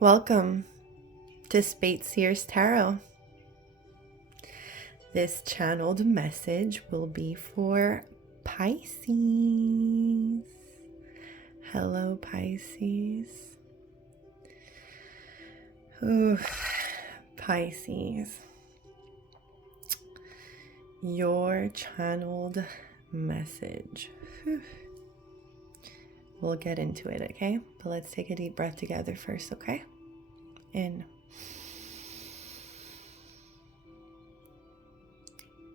Welcome to Speight Seer's Tarot. This channeled message will be for Pisces. Hello, Pisces. Ooh, Pisces. Your channeled message. Whew. We'll get into it, okay? But let's take a deep breath together first, okay? In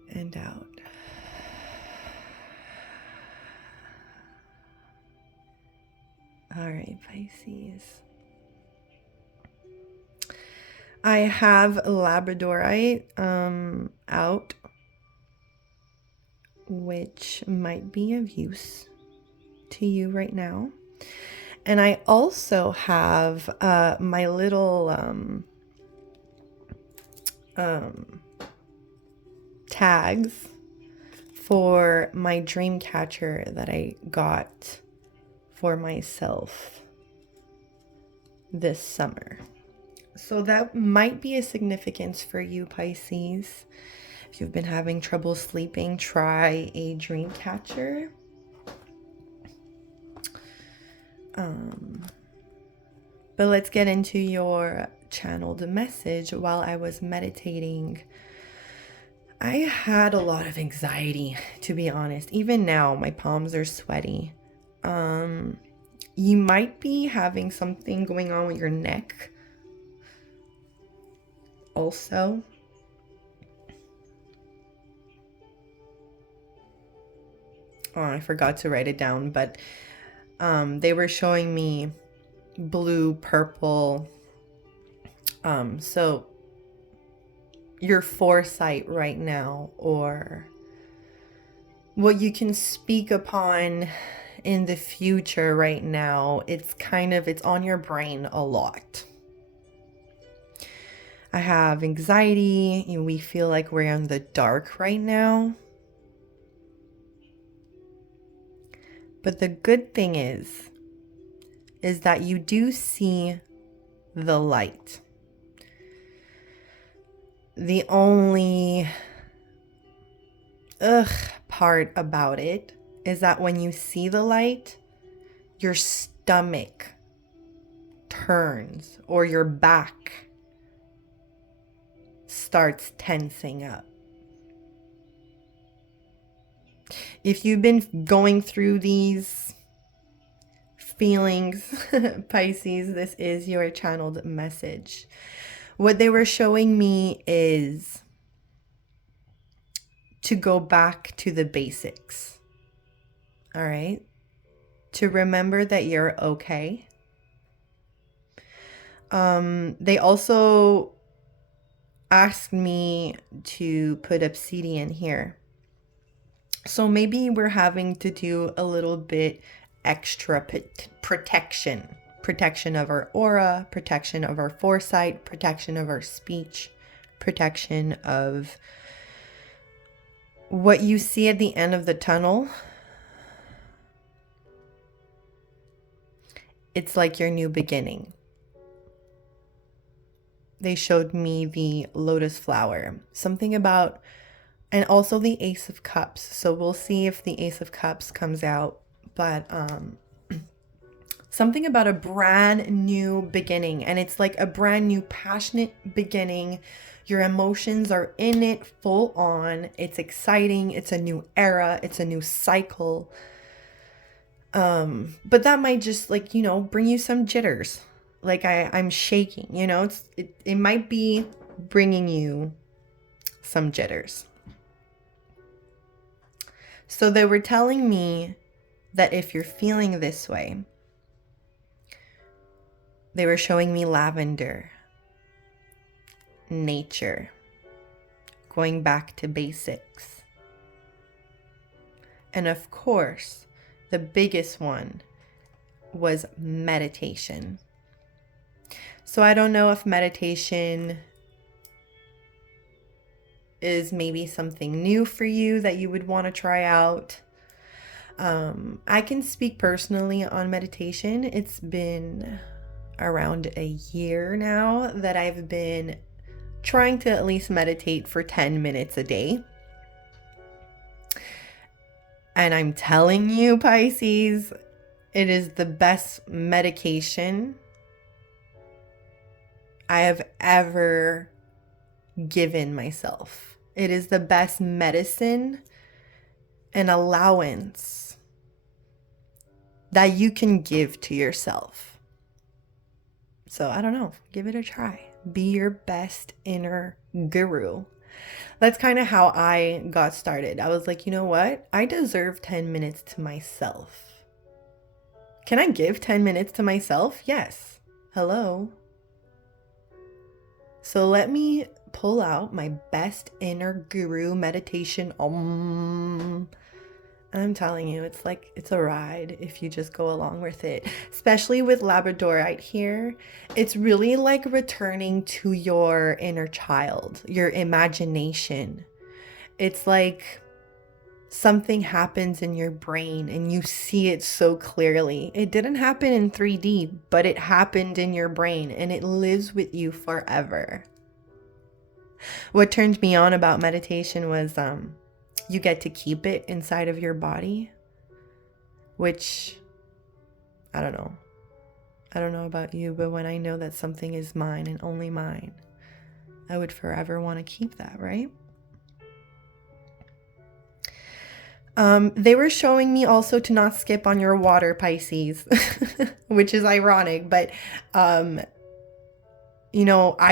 and out. All right, Pisces. I have Labradorite out, which might be of use to you right now. And I also have my little tags for my dream catcher that I got for myself this summer. So that might be a significance for you, Pisces. If you've been having trouble sleeping, try a dream catcher. But let's get into your channeled message. While I was meditating, I had a lot of anxiety, to be honest. Even now, my palms are sweaty. You might be having something going on with your neck also. Oh, I forgot to write it down, but they were showing me blue, purple. So your foresight right now, or what you can speak upon in the future right now, it's on your brain a lot. I have anxiety. We feel like we're in the dark right now. But the good thing is that you do see the light. The only part about it is that when you see the light, your stomach turns or your back starts tensing up. If you've been going through these feelings, Pisces, this is your channeled message. What they were showing me is to go back to the basics. All right? To remember that you're okay. They also asked me to put obsidian here. So maybe we're having to do a little bit extra protection of our aura, protection of our foresight, protection of our speech, protection of what you see at the end of the tunnel. It's like your new beginning. They showed me the lotus flower, something about, and also the Ace of Cups. So we'll see if the Ace of Cups comes out, but something about a brand new beginning. And it's like a brand new passionate beginning. Your emotions are in it full on. It's exciting. It's a new era. It's a new cycle. But that might just bring you some jitters. Like I'm shaking, it might be bringing you some jitters. So they were telling me that if you're feeling this way, they were showing me lavender, nature, going back to basics. And of course, the biggest one was meditation. So I don't know if meditation is maybe something new for you that you would want to try out. I can speak personally on meditation. It's been around a year now that I've been trying to at least meditate for 10 minutes a day. And I'm telling you, Pisces, it is the best medication I have ever given myself. It is the best medicine and allowance that you can give to yourself. So I don't know, give it a try. Be your best inner guru. That's kind of how I got started. I was like, you know what? I deserve 10 minutes to myself. Can I give 10 minutes to myself? Yes. Hello. So let me pull out my best inner guru meditation. I'm telling you, it's a ride if you just go along with it. Especially with Labradorite here. It's really like returning to your inner child, your imagination. It's like something happens in your brain and you see it so clearly. It didn't happen in 3D, but it happened in your brain and it lives with you forever. What turned me on about meditation was you get to keep it inside of your body, which I don't know. I don't know about you, but when I know that something is mine and only mine, I would forever want to keep that, right? They were showing me also to not skip on your water, Pisces, which is ironic, but, eye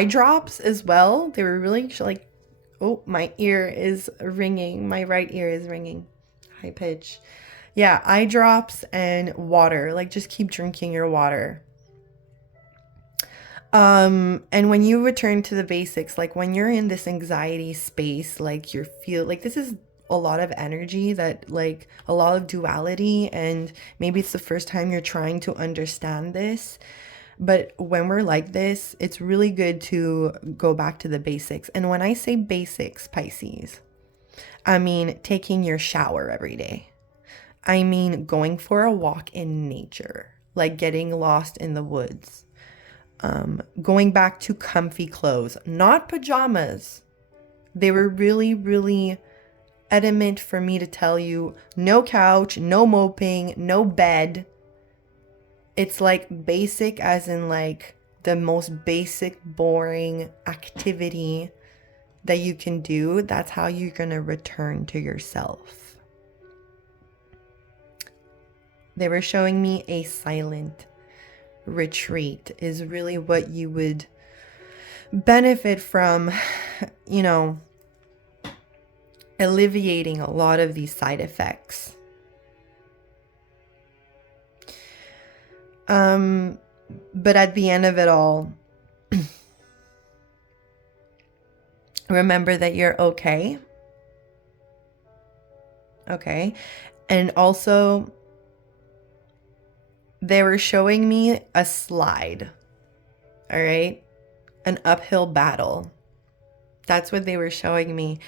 drops as well. They were really like, oh, my ear is ringing. My right ear is ringing. High pitch. Yeah, eye drops and water. Like, just keep drinking your water. And when you return to the basics, like when you're in this anxiety space, like you feel like this is a lot of energy, that like a lot of duality, and maybe it's the first time you're trying to understand this. But when we're like this, it's really good to go back to the basics. And when I say basics, Pisces, I mean taking your shower every day. I mean going for a walk in nature, like getting lost in the woods. Going back to comfy clothes, not pajamas. They were really, really adamant for me to tell you, no couch, no moping, no bed. It's like basic as in like the most basic, boring activity that you can do. That's how you're going to return to yourself. They were showing me a silent retreat is really what you would benefit from, alleviating a lot of these side effects. But at the end of it all, remember that you're okay. Okay. And also, they were showing me a slide. All right. An uphill battle. That's what they were showing me.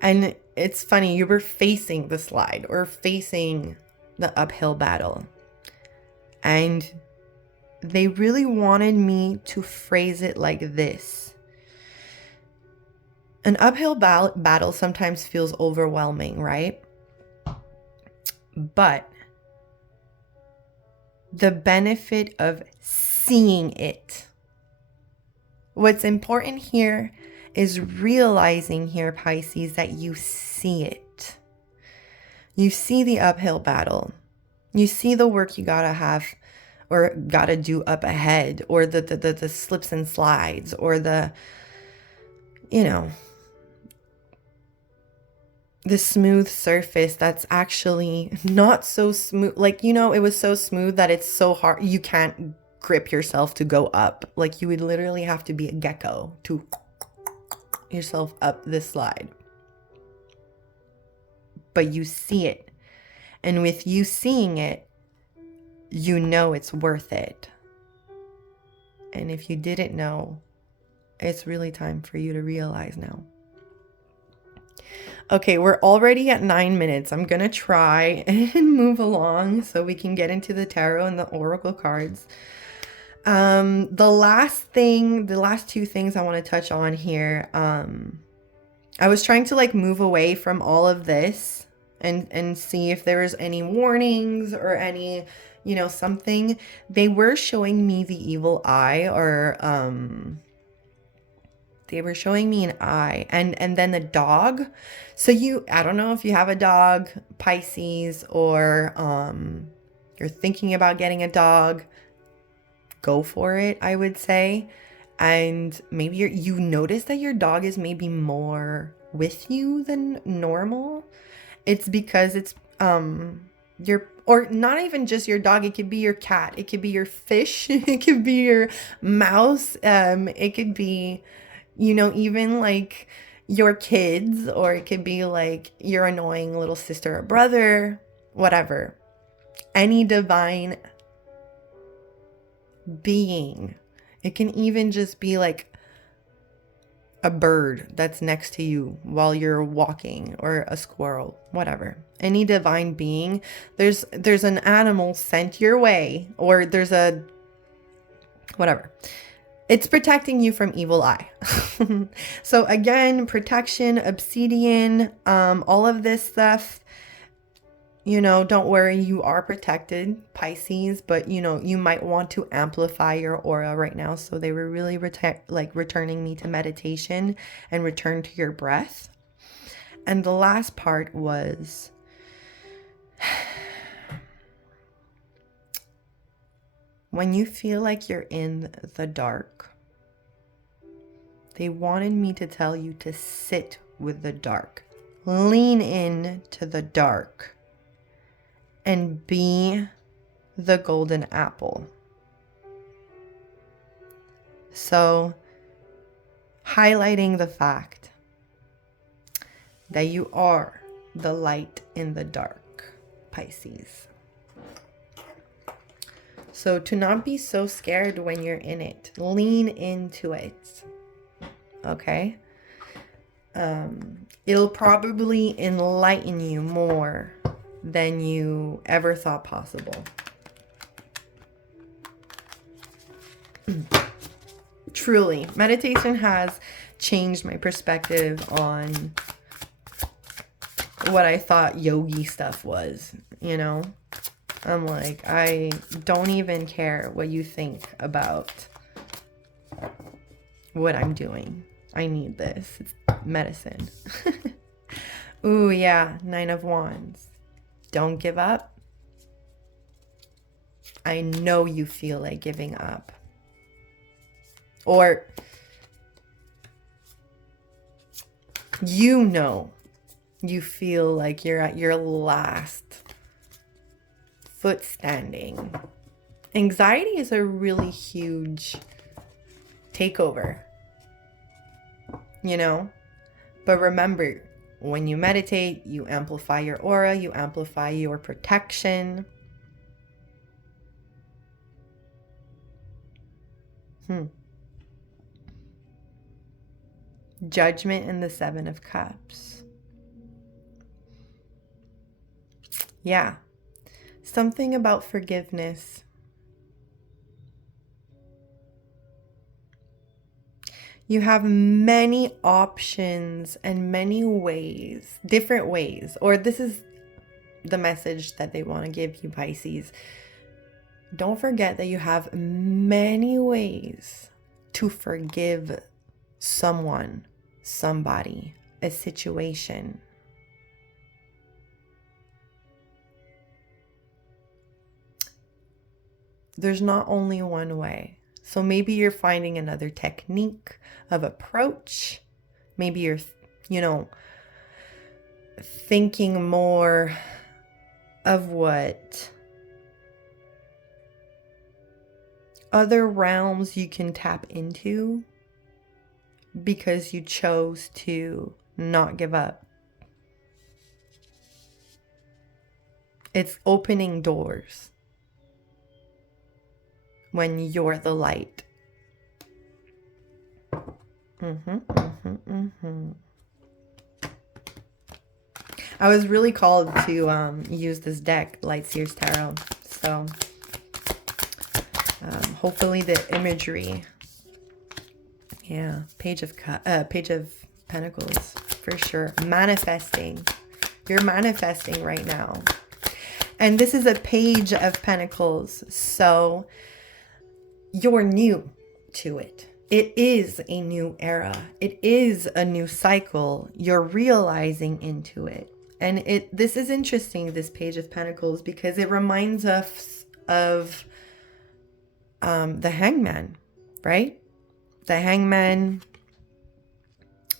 And it's funny, you were facing the slide or facing the uphill battle. And they really wanted me to phrase it like this. An uphill battle sometimes feels overwhelming, right? But the benefit of seeing it. What's important here is realizing here, Pisces, that you see it. You see the uphill battle. You see the work you gotta have or gotta do up ahead, or the slips and slides, or the smooth surface that's actually not so smooth. Like, it was so smooth that it's so hard. You can't grip yourself to go up. Like, you would literally have to be a gecko to yourself up this slide. But you see it. And with you seeing it, it's worth it. And if you didn't know, it's really time for you to realize now. Okay, we're already at 9 minutes. I'm going to try and move along so we can get into the tarot and the oracle cards. The last two things I want to touch on here. I was trying to like move away from all of this and see if there was any warnings or any, you know, something. They were showing me the evil eye, or they were showing me an eye and then the dog. So I don't know if you have a dog, Pisces, or you're thinking about getting a dog. Go for it, I would say. And maybe you notice that your dog is maybe more with you than normal. It's because it's or not even just your dog, it could be your cat, it could be your fish, it could be your mouse, it could be, you know, even like your kids, or it could be like your annoying little sister or brother, whatever. Any divine being. It can even just be like a bird that's next to you while you're walking, or a squirrel, whatever. Any divine being. There's an animal sent your way, or there's a whatever. It's protecting you from evil eye. So again, protection, obsidian, all of this stuff. You know, don't worry, you are protected, Pisces, but you know, you might want to amplify your aura right now. So they were really returning me to meditation and return to your breath. And the last part was when you feel like you're in the dark, they wanted me to tell you to sit with the dark, lean in to the dark, and be the golden apple. So, highlighting the fact that you are the light in the dark, Pisces. So to not be so scared when you're in it, lean into it. Okay? It'll probably enlighten you more than you ever thought possible. Truly, meditation has changed my perspective on what I thought yogi stuff was, you know? I'm like, I don't even care what you think about what I'm doing. I need this. It's medicine. Ooh, yeah, 9 of Wands. Don't give up. I know you feel like giving up. Or you know you feel like you're at your last foot standing. Anxiety is a really huge takeover, you know? But remember, when you meditate, you amplify your aura, you amplify your protection. Judgment in the 7 of Cups. Yeah. Something about forgiveness. You have many options and many ways, different ways, or this is the message that they want to give you, Pisces. Don't forget that you have many ways to forgive someone, somebody, a situation. There's not only one way. So maybe you're finding another technique of approach. Maybe you're, you know, thinking more of what other realms you can tap into because you chose to not give up. It's opening doors when you're the light. I was really called to use this deck, Light Seer's Tarot. So hopefully the imagery. Yeah, Page of Pentacles, for sure. Manifesting. You're manifesting right now. And this is a Page of Pentacles, so you're new to it. It is a new era. It is a new cycle. You're realizing into it. And this is interesting, this Page of Pentacles, because it reminds us of the Hangman, right? The Hangman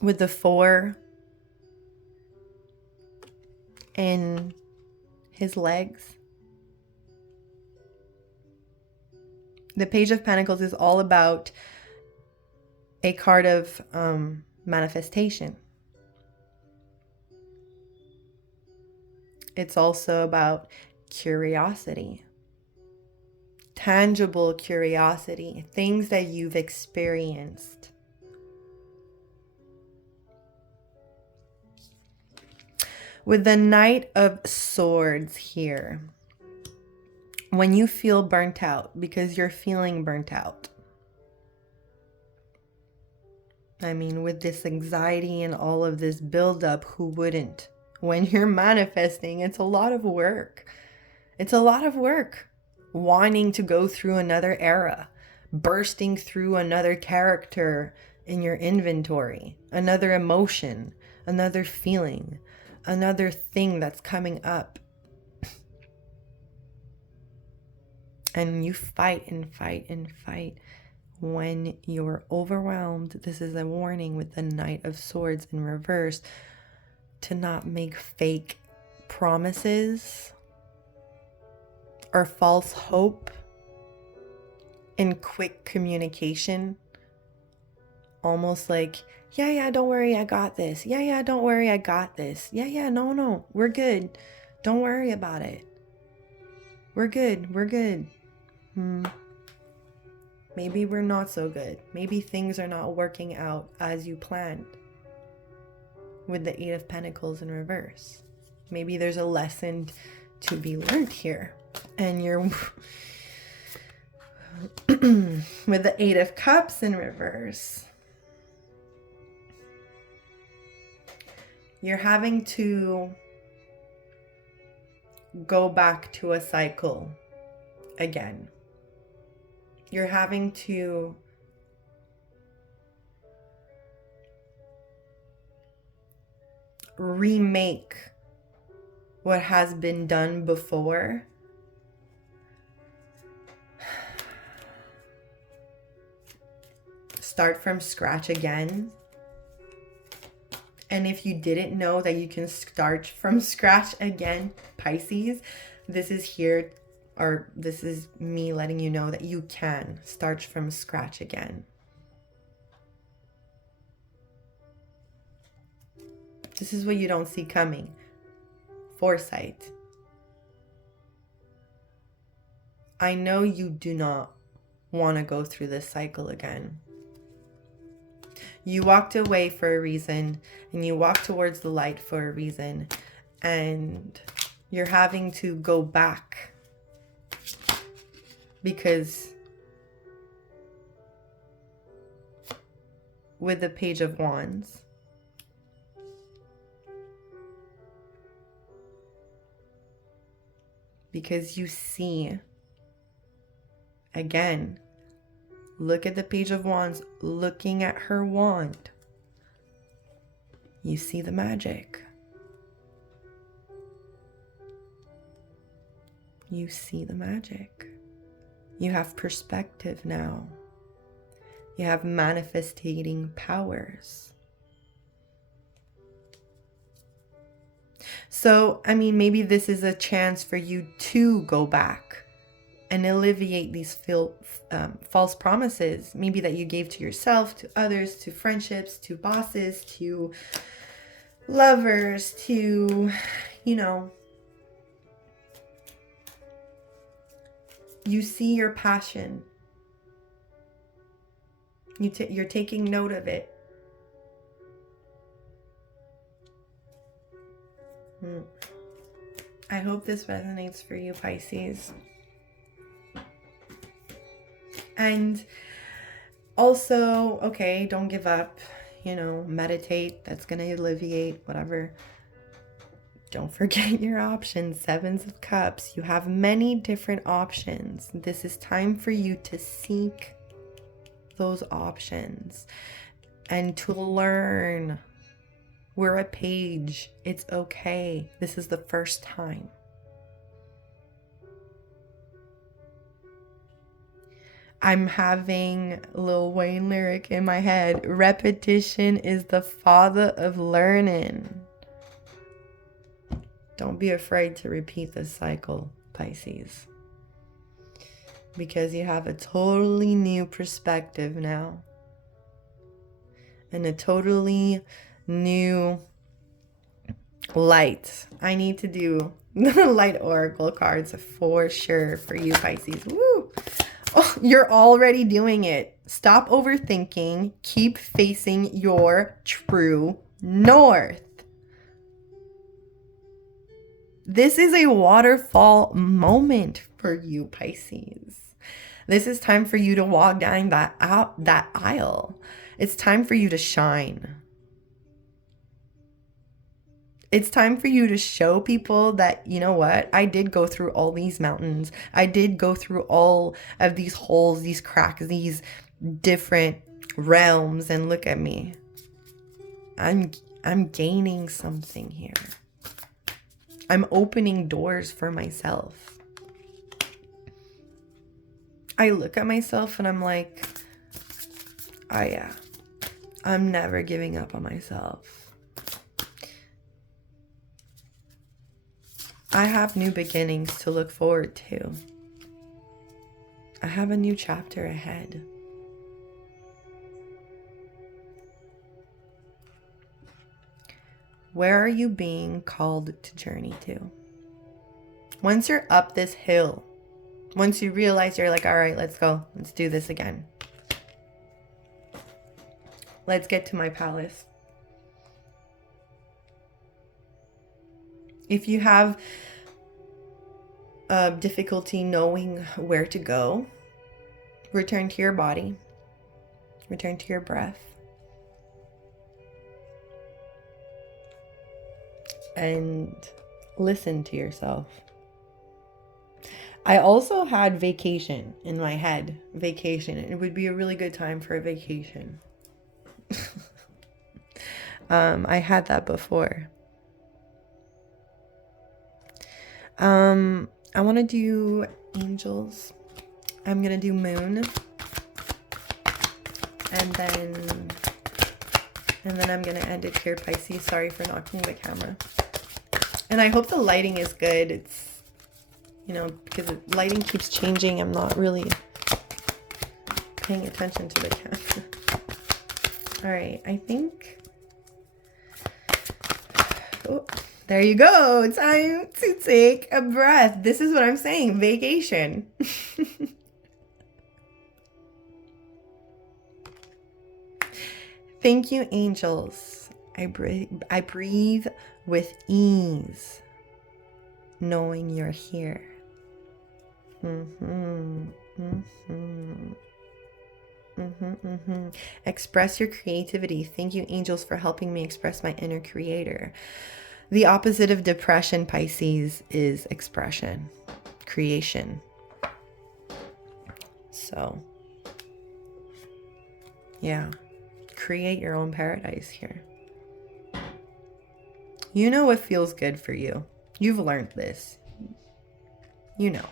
with the 4 in his legs. The Page of Pentacles is all about a card of manifestation. It's also about curiosity, tangible curiosity, things that you've experienced. With the Knight of Swords here, when you feel burnt out, because you're feeling burnt out. I mean, with this anxiety and all of this buildup, who wouldn't? When you're manifesting, it's a lot of work. It's a lot of work. Wanting to go through another era, bursting through another character in your inventory, another emotion, another feeling, another thing that's coming up. And you fight and fight and fight. When you're overwhelmed, this is a warning with the Knight of Swords in reverse, to not make fake promises or false hope in quick communication. Almost like, yeah, don't worry, I got this. Yeah, don't worry, I got this. Yeah, no, we're good. Don't worry about it. We're good. Maybe we're not so good. Maybe things are not working out as you planned. With the 8 of Pentacles in reverse. Maybe there's a lesson to be learned here. And you're with the 8 of Cups in reverse. You're having to go back to a cycle again. You're having to remake what has been done before. Start from scratch again. And if you didn't know that you can start from scratch again, Pisces, this is here, or this is me letting you know that you can start from scratch again. This is what you don't see coming. Foresight. I know you do not want to go through this cycle again. You walked away for a reason, and you walked towards the light for a reason, and you're having to go back because with the Page of Wands, because you see, again, look at the Page of Wands, looking at her wand. You see the magic. You see the magic. You have perspective now. You have manifesting powers. So, I mean, maybe this is a chance for you to go back and alleviate these false promises, maybe that you gave to yourself, to others, to friendships, to bosses, to lovers, to, you see your passion. You're taking note of it. I hope this resonates for you, Pisces. And also, okay, don't give up, meditate. That's going to alleviate whatever. Don't forget your options. Sevens of Cups. You have many different options. This is time for you to seek those options and to learn. We're a page. It's okay. This is the first time. I'm having Lil Wayne lyric in my head. Repetition is the father of learning. Don't be afraid to repeat this cycle, Pisces. Because you have a totally new perspective now. And a totally new light. I need to do the light oracle cards for sure for you, Pisces. Woo! Oh, you're already doing it. Stop overthinking. Keep facing your true north. This is a waterfall moment for you, Pisces. This is time for you to walk down that aisle. It's time for you to shine. It's time for you to show people that, you know what, I did go through all these mountains. I did go through all of these holes, these cracks, these different realms, and look at me. I'm gaining something here. I'm opening doors for myself. I look at myself and I'm like, oh yeah, I'm never giving up on myself. I have new beginnings to look forward to. I have a new chapter ahead. Where are you being called to journey to? Once you're up this hill, once you realize you're like, all right, let's go. Let's do this again. Let's get to my palace. If you have difficulty knowing where to go, return to your body. Return to your breath. And listen to yourself. I also had vacation in my head. Vacation. It would be a really good time for a vacation. I had that before. I want to do angels. I'm going to do moon. And then I'm going to end it here, Pisces. Sorry for knocking the camera. And I hope the lighting is good. It's, because the lighting keeps changing. I'm not really paying attention to the camera. All right, I think... Oh, there you go. Time to take a breath. This is what I'm saying. Vacation. Thank you, angels. I breathe with ease, knowing you're here. Express your creativity. Thank you, angels, for helping me express my inner creator. The opposite of depression, Pisces, is expression, creation. So, yeah, create your own paradise here. You know what feels good for you. You've learned this. You know.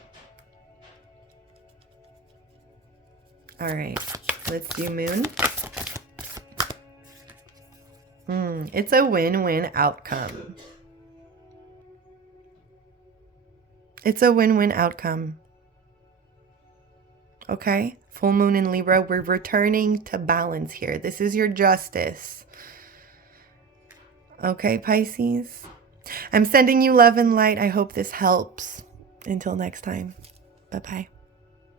All right, let's do moon. It's a win-win outcome. It's a win-win outcome. Okay? Full moon in Libra, we're returning to balance here. This is your justice. Okay, Pisces? I'm sending you love and light. I hope this helps. Until next time. Bye-bye.